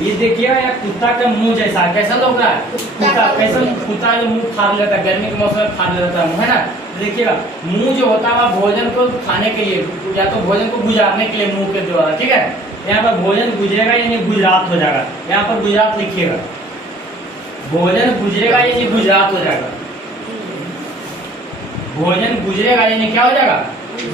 ये देखिएगा या कुत्ता का मुंह जैसा कैसा लग रहा है, कुत्ता कैसा, कुत्ता जो मुंह फाड़ लेता है गर्मी के मौसम में, फाड़ लेता है मुंह, है ना। देखिएगा मुंह जो होता है भोजन को खाने के लिए या तो भोजन को गुजारने के लिए मुंह के द्वारा, ठीक है। यहाँ पर भोजन गुजरेगा यानी गुजरात हो जाएगा, यहाँ पर गुजरात लिखिएगा, भोजन गुजरेगा यानी गुजरात हो जाएगा, भोजन गुजरेगा यानी क्या हो जाएगा,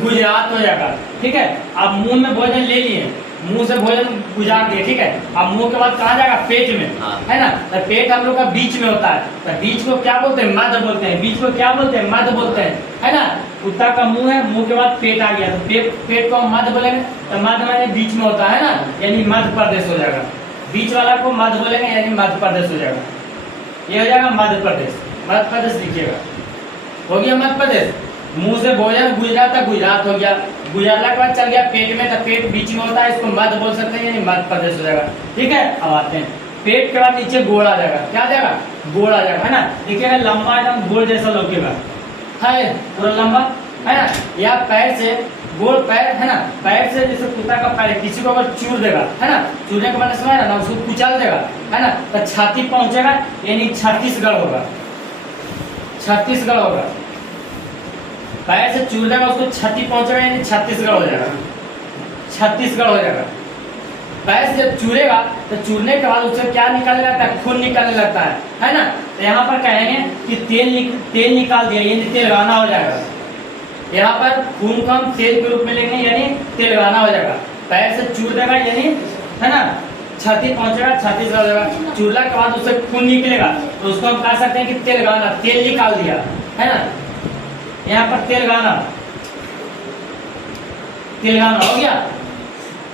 गुजरात हो जाएगा, ठीक है। अब मुंह में भोजन ले लिए, मुंह से भोजन गुजार दिए, ठीक है। अब मुंह के बाद कहाँ जाएगा, पेट में, है ना। तो पेट हम लोग का बीच में होता है, तो बीच को क्या बोलते हैं, मध्य बोलते हैं, बीच को क्या बोलते हैं, मध्य बोलते हैं, है ना। कुत्ता का मुंह है, मुंह के बाद पेट आ गया, तो पेट को हम मध्य बोलेंगे, तो मध्य माने बीच में होता है ना, यानी मध्य प्रदेश हो जाएगा। बीच वाला को मध्य बोलेंगे यानी मध्य प्रदेश हो जाएगा, ये हो जाएगा मध्य प्रदेश। मध्य प्रदेश लिखिएगा, हो गया मध्य प्रदेश। मुंह से भोजन गुजरा था, गुजरात हो गया, गुजरला के बाद चल गया पेट में, तो पेट बीच में होता है, इसको मध्य बोल सकते हैं यानी मध्य प्रदेश हो जाएगा, ठीक है। अब आते हैं पेट के बाद नीचे गोड़ आ जाएगा, क्या आ जाएगा, गोड़ आ जाएगा, है ना। देखिएगा लंबा एकदम गोड़ जैसा लौकेगा, है पूरा लंबा, है ना। या पैर से गोड़ पैर, है ना, पैर से जैसे कुत्ता का पैर किसी को अगर चूर देगा, है ना, चूरने के बाद समझ ना उसको कुचल देगा, है ना, तो छाती पहुंचेगा यानी छत्तीसगढ़ होगा, छत्तीसगढ़ होगा। पैर से चूर देगा उसको छाती पहुंचेगा यानी छत्तीसगढ़ हो जाएगा, छत्तीसगढ़ हो जाएगा। पैर से जब चूरेगा तो चूरने के बाद उससे क्या निकलने लगता है, खून निकलने लगता है ना। तो यहाँ पर कहेंगे कि तेल निकाल दिया यानी तेलगाना हो जाएगा। यहाँ पर खून को हम तेल के रूप में लेंगे यानी तेलगाना हो जाएगा। पैर से चूर देगा यानी, है ना, छाती पहुंचेगा छत्तीसगढ़ हो जाएगा। चूरला के बाद उससे खून निकलेगा तो उसको हम कह सकते हैं कि तेलगाना, तेल निकाल दिया, है ना। यहाँ पर तेलगाना, तेलगाना हो गया।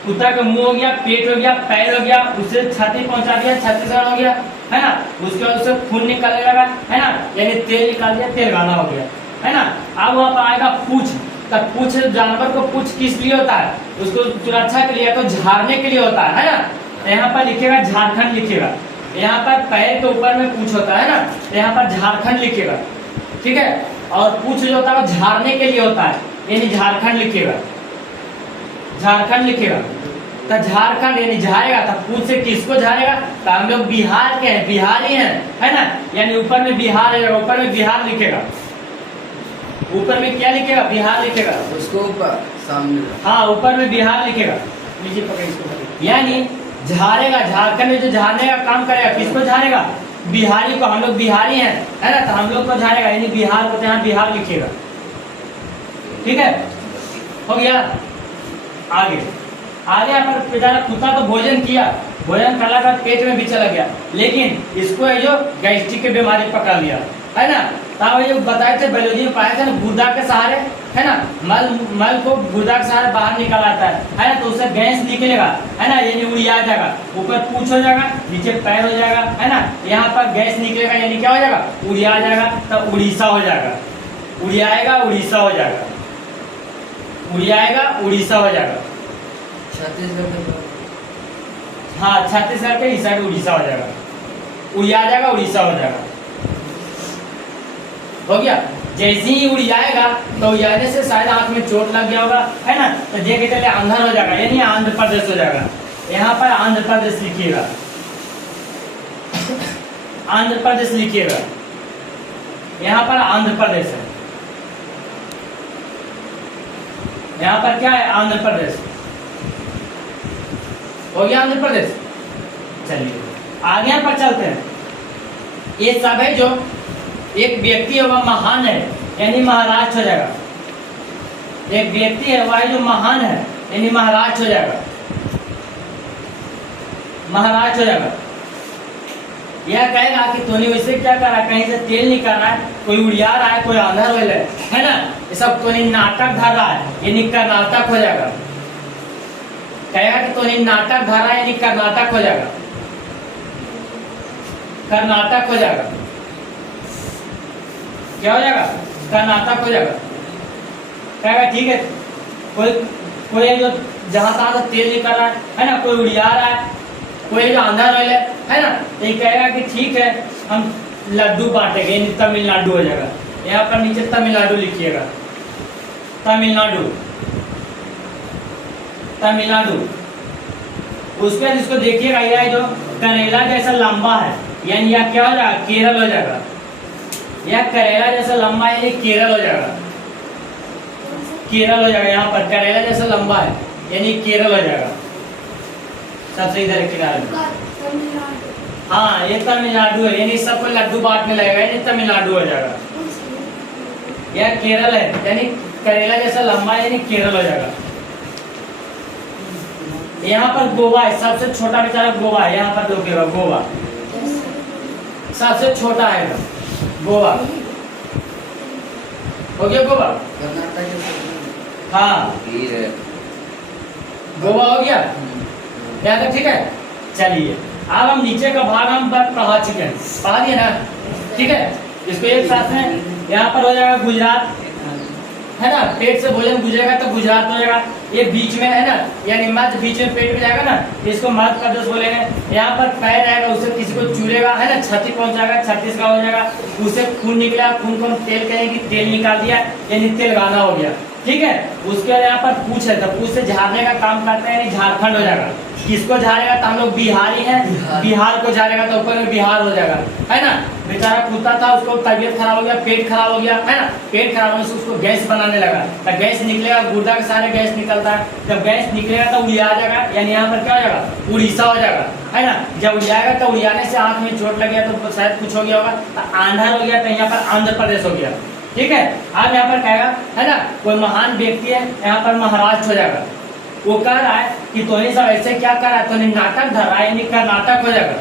कुत्ता का मुंह हो गया, पेट हो गया, पैर हो गया, उससे छाती पहुंचा दिया, छत्तीसगढ़ हो गया, है ना। उसके बाद उससे खून निकलने लगा, है ना, यानी तेल निकाल दिया, तेलगाना हो गया, है ना। अब वहाँ पर आएगा पूंछ, तब पूंछ, जानवर को पूंछ किस लिए होता है, उसको सुरक्षा के लिए, तो झाड़ने के लिए होता है ना। यहाँ पर लिखेगा झारखंड लिखेगा, यहाँ पर पैर के ऊपर में पूंछ होता है ना, यहाँ पर झारखंड लिखेगा, ठीक है। और पूंछ जो होता है वो झाड़ने के लिए होता है यानी झारखंड लिखेगा, झारखंड लिखेगा। तो झारखंड यानी झाड़ेगा, तो पूंछ से किसको झाड़ेगा, तो हम लोग बिहार के हैं, बिहारी हैं, है ना, यानी ऊपर में बिहार है, ऊपर में बिहार लिखेगा, ऊपर में क्या लिखेगा, बिहार लिखेगा, उसको ऊपर सामने, हाँ ऊपर में बिहार लिखेगा, नीचे पकड़ इसको, यानी झाड़ेगा। झारखंड में जो झाड़ने का काम करेगा किसको झाड़ेगा, बिहारी को। हम लोग बिहारी हैं, है ना, तो हम लोग को झाड़ेगा यानी बिहार को, यहाँ बिहार लिखेगा, ठीक है, हो गया। आगे आगे यहाँ पर बेचारा कुत्ता तो भोजन किया, भोजन करने के बाद पेट में भी चला गया, लेकिन इसको ये जो गैस्ट्रिक की बीमारी पकड़ लिया, है ना। तब ये बताए थे, बायोलॉजी में पाया था ना, गुर्दा के सहारे, है ना, मल को गुर्दा के सहारे बाहर निकल आता है ना, तो उससे गैस निकलेगा, है ना, यानी उड़िया जाएगा, ऊपर पूंछ हो जाएगा, नीचे पैर हो जाएगा, है ना। यहाँ पर गैस निकलेगा यानी क्या हो जाएगा, उड़िया जाएगा, तब उड़ीसा हो जाएगा, उड़ियाएगा उड़ीसा हो जाएगा, उड़ियाएगा उड़ीसा हो जाएगा, छत्तीसगढ़, हाँ छत्तीसगढ़ के इस साइड उड़ीसा हो जाएगा, उड़िया जाएगा उड़ीसा हो जाएगा, हो गया। जैसे ही उड़ जाएगा तो उड़ाने से शायद आंख में चोट लग गया होगा, है ना, तो जे के चले अंधर हो जाएगा यानी आंध्र प्रदेश हो जाएगा। यहाँ पर आंध्र प्रदेश लिखिएगा, आंध्र प्रदेश लिखिएगा, यहाँ पर आंध्र प्रदेश है, यहाँ पर क्या है, आंध्र प्रदेश हो गया, आंध्र प्रदेश। चलिए आगे यहाँ पर चलते हैं। ये सब है जो एक व्यक्ति है वह महान है यानी महाराष्ट्र हो जाएगा, एक व्यक्ति है वह जो महान है यानी महाराष्ट्र हो जाएगा, महाराष्ट्र हो जाएगा। यह कहेगा कि तूने वैसे क्या करा, कहीं से तेल निकाल रहा है, कोई उड़िया रहा है, कोई आंधर हो है ना, ये सब तूने नाटक धर रहा है यानी कर्नाटक हो जाएगा। कहेगा कि तूने नाटक धर रहा है यानी कर्नाटक हो जाएगा, कर्नाटक हो जाएगा, क्या हो जाएगा, कर्नाटक हो जाएगा। कहेगा ठीक है, कोई जो जहां तहां से तेल निकल रहा है ना, कोई उड़िया रहा है, कोई जो आंधा रोल है ना, तो ये कहेगा कि ठीक है हम लड्डू बांटेंगे यानी तमिलनाडु हो जाएगा। यहाँ पर नीचे तमिलनाडु लिखिएगा, तमिलनाडु, तमिलनाडु, उसके बाद इसको देखिएगा, यह जो करेला जैसा लंबा है, यानी यह क्या हो जाएगा, केरल हो जाएगा। यह करेला जैसा लंबा है, ये केरल हो जाएगा, केरल हो जाएगा। यहाँ पर करेला जैसा लंबा है, यानी केरल हो जाएगा सबसे इधर किनारे में। हाँ, ये तमिलनाडु है, यानी सबको लड्डू बांटने लगेगा, यानी तमिलनाडु हो जाएगा। यह केरल है, यानी करेला जैसा लंबा है, यानी केरल हो जाएगा। यहाँ पर गोवा है, सबसे छोटा बेचारा गोवा है, यहाँ पर रुकेगा गोवा, सबसे छोटा है गोवा। हो गया गोवा? हाँ, गोवा हो गया, यहाँ तक ठीक है। चलिए अब हम नीचे का भाग हम पढ़ा चुके हैं, पढ़ा दिए ना, ठीक है। इसको एक साथ में यहाँ पर हो जाएगा गुजरात, है ना, पेट से भोजन गुजरेगा तो गुजरात हो जाएगा। ये बीच में है ना, यानी मध्य बीच में पेट में जाएगा ना, इसको मध्य प्रदेश बोलेंगे। यहाँ पर पैर रहेगा, उसे किसी को चूरेगा, है ना, छाती पहुंचाएगा, छत्तीसगढ़ हो जाएगा। उसे खून निकला, खून को हम तेल कहेंगे, तेल निकाल दिया, यानी तेलंगाना हो गया, ठीक है। उसके बाद यहाँ पर पूछ है, तो पूछ से झाड़ने का काम करते हैं, यानी झारखंड हो जाएगा। किसको झाड़ेगा, तो हम लोग बिहारी हैं, बिहार को झाड़ेगा तो ऊपर में बिहार हो जाएगा, है ना। बेचारा कुत्ता था, उसको तबीयत खराब हो गया, पेट खराब हो गया, है ना, पेट खराब होने से उसको गैस बनाने लगा, तो गैस निकलेगा, गुर्दा के सारे गैस निकलता है। जब गैस निकलेगा तो उड़िया जाएगा, यानी यहाँ पर क्या हो जाएगा, उड़ीसा हो जाएगा, है ना। जब उड़ियाएगा तो उड़ियाने से आंख में चोट लग गया तो शायद कुछ हो गया होगा, तो आंध्र हो गया, तो यहाँ पर आंध्र प्रदेश हो गया, ठीक है। अब यहाँ पर कहेगा, है ना, कोई महान व्यक्ति है, यहाँ पर महाराष्ट्र हो जाएगा। वो कह रहा है कि तोनी सब ऐसे क्या कर रहा है, तोनी नाटक धर रहा है, यानी कर्नाटक हो जाएगा,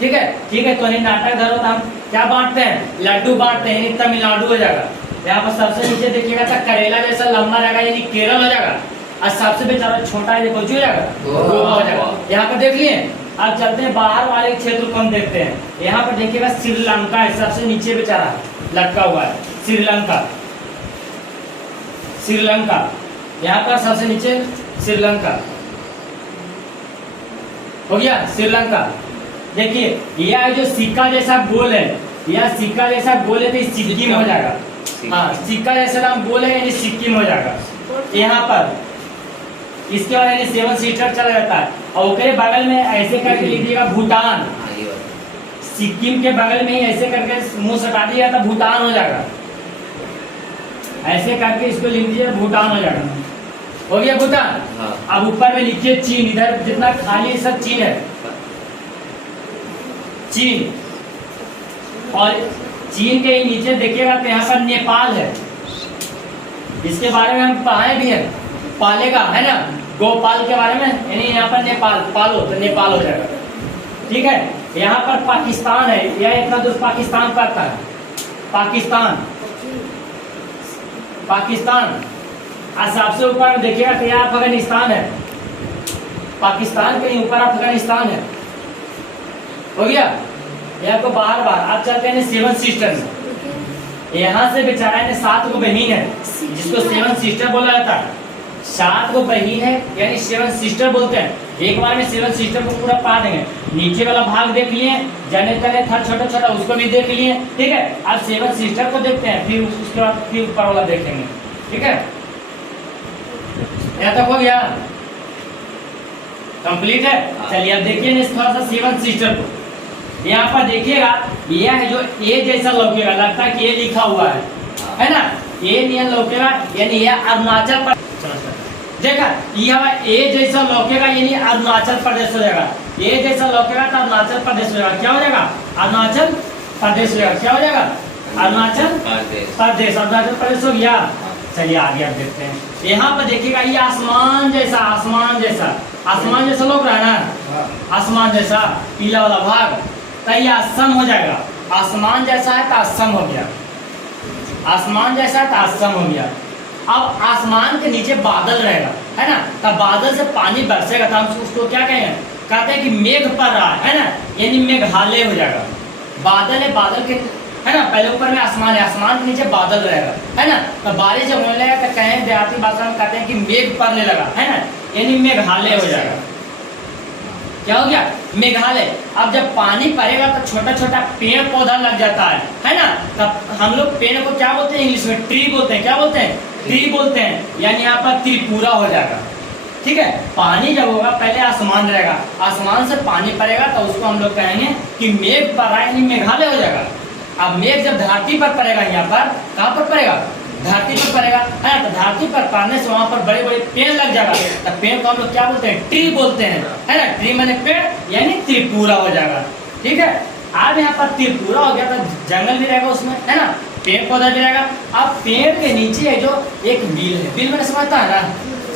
ठीक है, ठीक है। तोनी नाटक धरो तो हम क्या बांटते हैं, लड्डू बांटते हैं, यानी तमिलनाडु हो जाएगा। यहाँ पर सबसे नीचे देखिएगा तो करेला जैसा लंबा रहेगा, यानी केरल हो जाएगा। और सबसे बेचारा छोटा है, देखो हो जाएगा, गोवा हो जाएगा। यहाँ पर देख लिए। अब चलते हैं बाहर वाले क्षेत्र को हम देखते हैं। यहाँ पर देखिएगा श्रीलंका है, सबसे नीचे बेचारा लटका हुआ है, श्रीलंका, श्रीलंका। यहाँ पर सबसे नीचे श्रीलंका हो गया, श्रीलंका। देखिए यह जो सिक्का जैसा गोल है, यह सिक्का जैसा गोल है, तो सिक्किम हो जाएगा। हाँ, सिक्का जैसा नाम गोल है, यानी सिक्किम हो जाएगा। यहाँ पर इसके बाद यानी 7 सीटर चला जाता है, और उसके बगल में ऐसे करके लिख दिएगा भूटान। सिक्किम के बगल में ही ऐसे करके मुंह सटा दिया तो भूटान हो जाएगा, ऐसे करके इसको लिख दीजिए, भूटान हो जाएगा। हो गया भूटान। हाँ। अब ऊपर में लिखिए चीन, इधर जितना खाली सब चीन है, चीन। और चीन के नीचे देखिएगा तो यहाँ पर नेपाल है, इसके बारे में हम पढ़ाए भी हैं, पालेगा, है ना, गोपाल के बारे में, यानी यहाँ पर नेपाल पालो तो नेपाल हो जाएगा, ठीक है। यहाँ पर पाकिस्तान है, यह इतना दूर पाकिस्तान पड़ता है, पाकिस्तान, पाकिस्तान। और सबसे ऊपर देखिएगा तो यहाँ अफगानिस्तान है, पाकिस्तान के ऊपर अफगानिस्तान है, हो गया। यहाँ को बाहर बाहर आप चलते हैं 7 सिस्टर में। यहाँ से बेचारा ने 7 को बहन है, जिसको 7 सिस्टर बोला जाता है। 7 को बहन है, यानी 7 सिस्टर बोलते हैं। एक बार में 7 सिस्टर को पूरा पढ़ा देंगे। नीचे वाला भाग देख लिए, जने तने था छोटा छोटा, उसको भी देख लिए, ठीक है। अब 7 सिस्टर को देखते हैं, फिर उसके बाद फिर ऊपर वाला देखेंगे, ठीक है। यहाँ तक हो गया, कंप्लीट है। चलिए अब देखिए थोड़ा सा 7 सिस्टर को। यहाँ पर देखिएगा, यह है जो ए जैसा लौकेगा, लगता है कि ये लिखा हुआ है ना, ये नियन लौकेगा, यानी यह अरुणाचल प्रदेश। देखा, यह ए जैसा लौकेगा, यानी अरुणाचल प्रदेश हो जाएगा। ए जैसा लौकेगा तो अरुणाचल प्रदेश हो जाएगा। क्या हो जाएगा, अरुणाचल प्रदेश हो जाएगा। क्या हो जाएगा, अरुणाचल प्रदेश, अरुणाचल प्रदेश हो गया। चलिए आगे आप देखते हैं। यहाँ पर देखिएगा, ये आसमान जैसा, आसमान जैसा, आसमान जैसा लौक रहा है ना, आसमान जैसा पीला वाला भाग, तो ये असम हो जाएगा। आसमान जैसा है तो असम हो गया, आसमान जैसा है तो असम हो गया। अब आसमान के नीचे बादल रहेगा, है ना, तब बादल से पानी बरसेगा, तो हम उसको क्या कहेंगे, कहते हैं कि मेघ पड़ रहा है ना, यानी मेघालय हो जाएगा। बादल है, बादल के, है ना, पहले ऊपर में आसमान है, आसमान के नीचे बादल रहेगा, है ना, तो बारिश जब होने लगा तो कहें देहाती भाषा में कहते हैं कि मेघ पड़ने लगा, है ना, यानी मेघालय हो जाएगा। क्या हो गया, मेघालय। अब जब पानी पड़ेगा तो छोटा छोटा पेड़ पौधा लग जाता है ना, तब हम लोग पेड़ को क्या बोलते हैं, इंग्लिश में ट्री बोलते हैं। क्या बोलते हैं, ट्री बोलते हैं, यानी यहाँ पर त्रिपुरा हो जाएगा, ठीक है। पानी जब होगा पहले आसमान रहेगा, आसमान से पानी पड़ेगा तो उसको हम लोग कहेंगे कि मेघ पर रहा है, यानी मेघालय हो जाएगा। अब मेघ जब धरती पर पड़ेगा, यहाँ पर कहाँ पर पड़ेगा, धरती पर पड़ेगा, है ना। तो धरती पर पड़ने से वहाँ पर बड़े बड़े पेड़ लग जाएगा, तो पेड़ को हम लोग क्या बोलते हैं, ट्री बोलते हैं, है ना। ट्री माने पेड़, यानी त्रिपुरा हो जाएगा, ठीक है। अब यहाँ पर त्रिपुरा हो गया तो जंगल भी रहेगा उसमें, है ना, पेड़ पौधा भी रहेगा। अब पेड़ के नीचे है जो एक बिल है, बिल मैंने समझता है ना,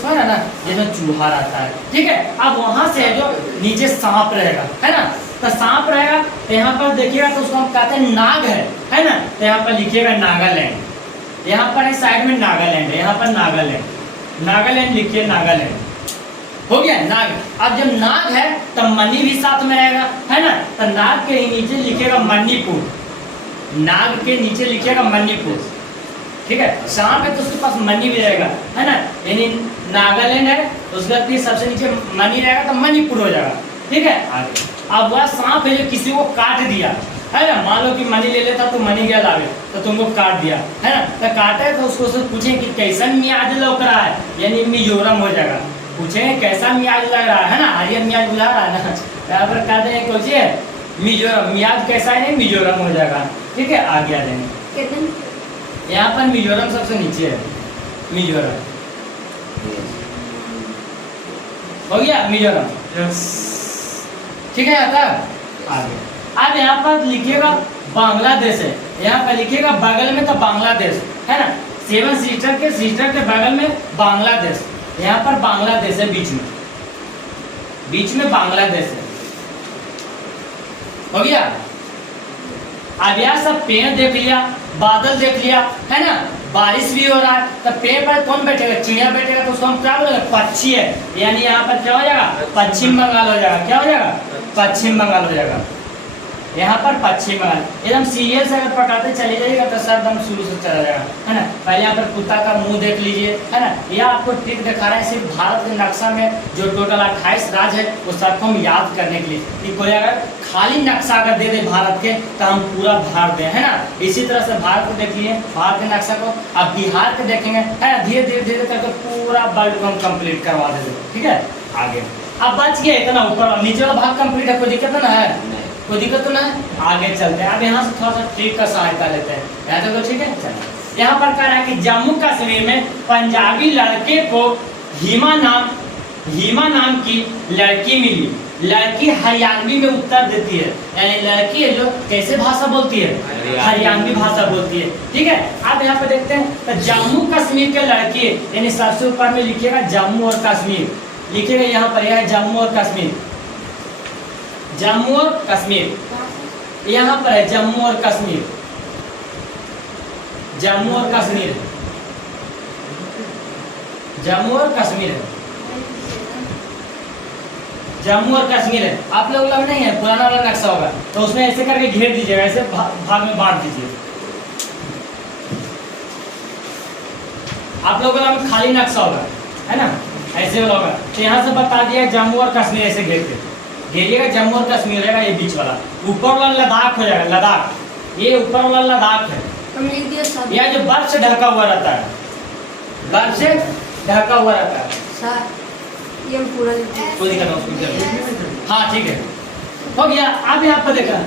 समझ ना, जिसमें चूहा रहता है, ठीक है। अब वहां से है जो नीचे सांप रहेगा, है ना। तो सांप रहेगा तो यहाँ पर देखिएगा तो उसको हम कहते हैं नाग है ना। तो यहाँ पर लिखिएगा नागालैंड, यहाँ पर है साइड में नागालैंड है, यहाँ पर नागालैंड, नागालैंड लिखिए, नागालैंड हो गया नाग। अब जब नाग है तब मणि भी साथ में रहेगा, है ना। तो नाग के नीचे लिखिएगा मणिपुर, नाग के नीचे लिखिएगा मणिपुर, ठीक है। सांप है तो उसके पास मणि भी रहेगा, है ना, यानी नागालैंड है तो उसका सबसे नीचे मणि रहेगा तो मणिपुर हो जाएगा, ठीक है। आगे अब वह सांप है जो किसी को काट दिया, है ना, मान लो कि मणि ले लेता तो मणि गया लावे तो तुमको काट दिया, है ना। तो काटे तो उसको पूछे कि कैसा मियाज लग रहा है, यानी मिजोरम हो जाएगा। पूछेंगे कैसा मियाज लग रहा है ना, हरियर मियाज बुझा रहा है ना, यहाँ पर कहते हैं कोची है मिजोरम, मियाज कैसा है, मिजोरम हो जाएगा, ठीक है। आगे आ जाएंगे, यहाँ पर मिजोरम सबसे नीचे है, मिजोरम हो गया, मिजोरम, ठीक है। आता आगे अब यहाँ पर लिखिएगा बांग्लादेश है, यहाँ पर लिखिएगा बगल में तो बांग्लादेश, है ना। सेवन सिस्टर के बगल में बांग्लादेश, यहाँ पर बांग्लादेश है, बीच में बांग्लादेश है, हो गया। अब यह सब पेड़ देख लिया, बादल देख लिया, है ना, बारिश भी हो रहा है। तो पेड़ पर कौन बैठेगा, चिड़िया बैठेगा, तो उसको हम क्या बोलेंगे, पक्षी है, यानी यहाँ पर क्या हो जाएगा, पश्चिम बंगाल हो जाएगा, क्या हो जाएगा, पश्चिम बंगाल हो जाएगा, यहाँ पर पश्चिम बंगाल। एकदम सीरियस अगर पढ़ाते चले जाइएगा तो सर एकदम शुरू से चला जाएगा, है ना। पहले यहाँ पर कुत्ता का मुंह देख लीजिए, है ना। यह आपको ट्रिक दिखा रहे हैं सिर्फ भारत के नक्शा में जो टोटल 28 राज्य है वो सबको हम याद करने के लिए, कि कोई अगर खाली नक्शा अगर दे दे भारत के तो हम पूरा भर दें, है ना। इसी तरह से भारत को देख लिए, भारत के नक्शा को, अब बिहार के देखेंगे, है ना, धीरे धीरे करके पूरा वर्ल्ड को हम कंप्लीट करवा देंगे, ठीक है। आगे अब बच गया इतना, ऊपर नीचे वाला भाग कंप्लीट है, कोई दिक्कत ना है, कोई दिक्कत तो ना है। आगे चलते हैं, अब यहाँ से थोड़ा सा ट्रिक का सहायता लेते हैं, यहाँ तक तो ठीक है। चलो यहाँ पर कह रहा है कि जम्मू कश्मीर में पंजाबी लड़के को हिमा नाम की लड़की मिली, लड़की हरियाणवी में उत्तर देती है, यानी लड़की है जो कैसे भाषा बोलती है, हरियाणवी भाषा बोलती है, ठीक है। अब यहाँ पे देखते हैं तो जम्मू कश्मीर के लड़के, यानी सबसे ऊपर में लिखिएगा जम्मू और कश्मीर, लिखिएगा यहाँ पर यह है जम्मू और कश्मीर, जम्मू और कश्मीर, यहाँ पर है जम्मू और कश्मीर, जम्मू और कश्मीर, जम्मू और कश्मीर है, जम्मू और कश्मीर है। आप लोग नहीं है, पुराना वाला नक्शा होगा तो उसमें ऐसे करके घेर दीजिएगा, ऐसे भाग में बांट दीजिए। आप लोगों का खाली नक्शा होगा, है ना, ऐसे वाला होगा। तो यहाँ से बता दिया जम्मू और कश्मीर, ऐसे घेर के घेरिएगा, जम्मू और कश्मीर रहेगा, ये बीच वाला, ऊपर वाला लद्दाख हो जाएगा, लद्दाख, ये ऊपर वाला लद्दाख है, यह जो बर्फ से ढका हुआ रहता है, बर्फ से ढका हुआ रहता है, ये पूरा कोई दिक्कत नहीं, हाँ ठीक है, हो गया। अब यहाँ पर देखा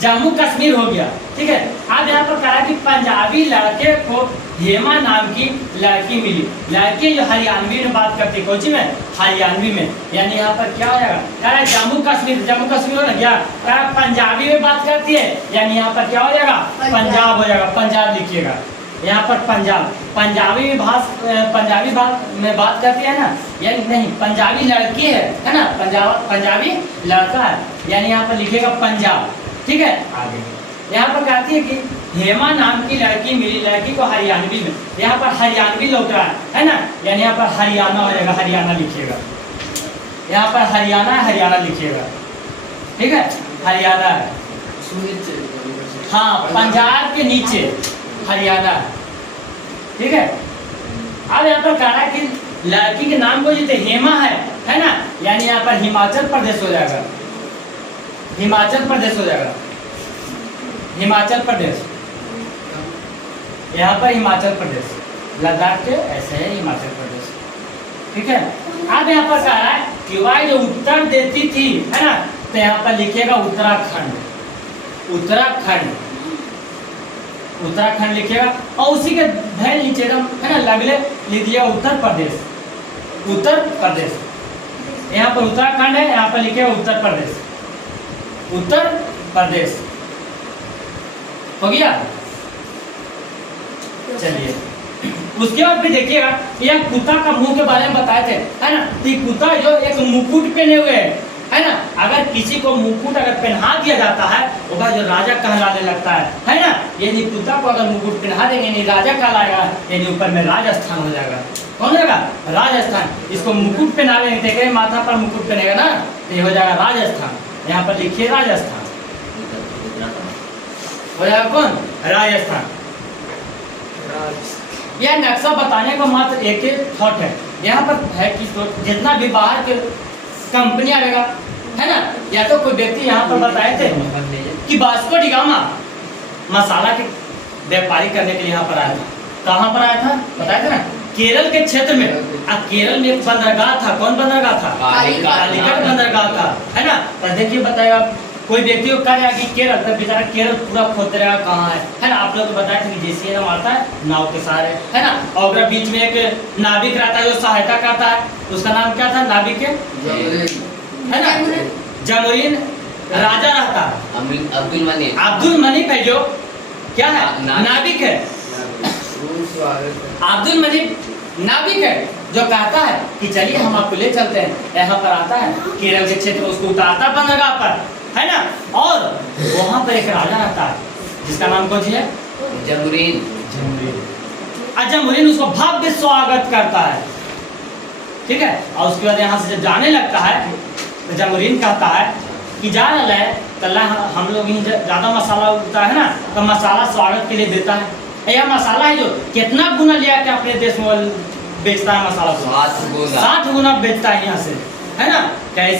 जम्मू कश्मीर हो गया, ठीक है। अब यहाँ पर कहा कि पंजाबी लड़के को हेमा नाम की लड़की मिली, लड़की जो हरियाणवी में बात करती है, कोची में, हरियाणवी में, यानी यहाँ पर क्या हो जाएगा, कह रहा है जम्मू कश्मीर हो ना, क्या कह रहा पंजाबी में बात करती है, यानी यहाँ पर क्या हो जाएगा, पंजाब हो जाएगा, पंजाब लिखिएगा यहाँ पर, पंजाब, पंजाबी में बात करती है ना, यानी नहीं, पंजाबी लड़की है ना, पंजाबी लड़का है, यानी यहाँ पर लिखिएगा पंजाब, ठीक है। आगे यहाँ पर कहती है कि हेमा नाम की लड़की मिली, लड़की को हरियाणवी में, यहाँ पर हरियाणवी लौट रहा है ना, यानी यहाँ पर हरियाणा हो जाएगा, हरियाणा लिखिएगा, यहाँ पर हरियाणा लिखिएगा, ठीक है, हरियाणा है, हाँ, पंजाब के नीचे हरियाणा, ठीक है। अब यहाँ पर कह रहा है कि लड़की के नाम को जितने हेमा है ना, यानी यहाँ पर हिमाचल प्रदेश हो जाएगा, हिमाचल प्रदेश हो जाएगा, हिमाचल प्रदेश, यहाँ पर हिमाचल प्रदेश, लद्दाख के ऐसे है हिमाचल प्रदेश, ठीक है। अब यहाँ पर कह रहा है कि वाई जो उत्तर देती थी, है ना, तो यहाँ पर लिखिएगा उत्तराखंड, उत्तराखंड, उत्तराखंड लिखिएगा। और उसी के भय नीचे एकदम, है ना, लगले लिखिएगा उत्तर प्रदेश, उत्तर प्रदेश। यहाँ पर उत्तराखंड है, यहाँ पर लिखिएगा उत्तर प्रदेश, उत्तर प्रदेश। हो गया। चलिए उसके बाद भी देखिएगा, यह कुत्ता का मुंह के बारे में बताए थे, है ना। तो ये कुत्ता जो एक मुकुट पहने हुए है ना, अगर किसी को मुकुट अगर पहना दिया जाता है वो जो राजा कहलाने लगता है ना। यानी कुत्ता को अगर मुकुट पहना देंगे नहीं राजा कहलाएगा, यानी ऊपर में राजस्थान हो जाएगा। कौन हो जाएगा? राजस्थान। इसको मुकुट पहना देंगे, माथा पर मुकुट पहनेगा ना, तो ये हो जाएगा राजस्थान। यहाँ पर लिखिए राजस्थान, हो जाएगा कौन? राजस्थान। यह नक्शा बताने का मात्र एक ही थॉट है, यहाँ पर है कि जितना भी बाहर के कंपनी आएगा, है ना, या तो कोई व्यक्ति यहाँ पर बताए थे कि वास्को डी गामा मसाला के व्यापारी करने के लिए यहाँ पर आया था। कहाँ पर आया था बताया था ना? केरल के क्षेत्र में। अब केरल में एक बंदरगाह था। कौन बंदरगाह था? कालीकट बंदरगाह था, है ना। तो देखिए बताएगा कोई व्यक्ति को कहेगा कि केरल, तो बेचारा केरल पूरा खोदते रहेगा कहाँ है ना। आप लोग को बताया था कि जैसे नाम आता है नाव के सहारे, है ना, और अगर बीच में एक नाविक रहता है जो सहायता करता है, उसका नाम क्या था नाविक के? है ना, जमुरीन राजा रहता है, अब्दुल मलिक है जो क्या है? नाविक है। अब्दुल मलिक नाविक है जो कहता है कि चलिए हम आपको ले चलते हैं। यहाँ पर आता है केरल के क्षेत्र, उसको उतारता बंदरगाह पर, है ना। और वहां पर एक राजा रहता है जिसका नाम कौन सी है? जमुरीन। जमुरीन उसको भव्य स्वागत करता है, ठीक है। और उसके बाद यहाँ से जब जाने लगता है तो जमुरीन कहता है कि जा रहा है कल हम लोग ज्यादा मसाला उगता है ना, तो मसाला स्वागत के लिए देता है। यह मसाला है जो कितना गुना लिया के अपने देश में बेचता है मसाला को? 7 गुना बेचता है यहाँ से, है ना। कैसे?